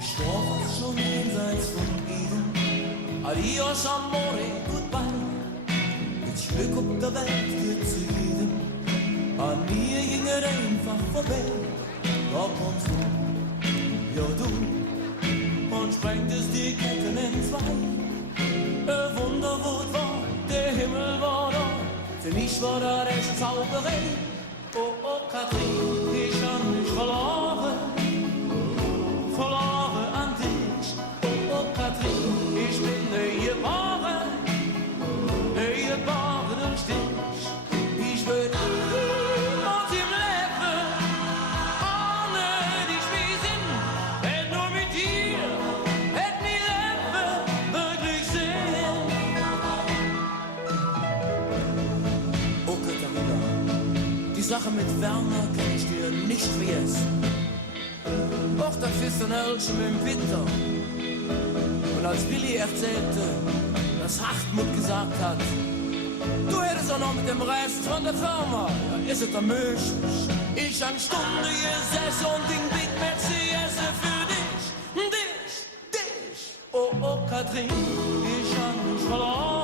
Ich war fast schon jenseits von Eden. Adios, amore, goodbye. Jetzt Glück auf der Welt geht zu jedem. An mir ging er einfach vorbei. Da kommst du, ja du, und sprengtest die Ketten in zwei. Ein Wunder, wo es war, der Himmel war da. Für mich war da echt Zauberei. Oh, oh, Katrin, ich hab mich verloren. Verloren an dich. Oh, oh, Katrin, ich bin geboren durch dich. Ich würde niemals im Leben ohne dich wissen. Hätt nur mit dir, hätt mein Leben wirklich sehen. Oh, Katharina, die Sache mit Werner kann ich dir nicht vergessen. Auch das Fissenhölzchen im Winter. Und als Willi erzählte, dass Hartmut gesagt hat, du hättest auch noch mit dem Rest von der Firma, ja, ist es da möglich? Ich an Stunde gesessen und den Big Mercedes für dich. Oh, oh, Katrin, ich hab mich verloren.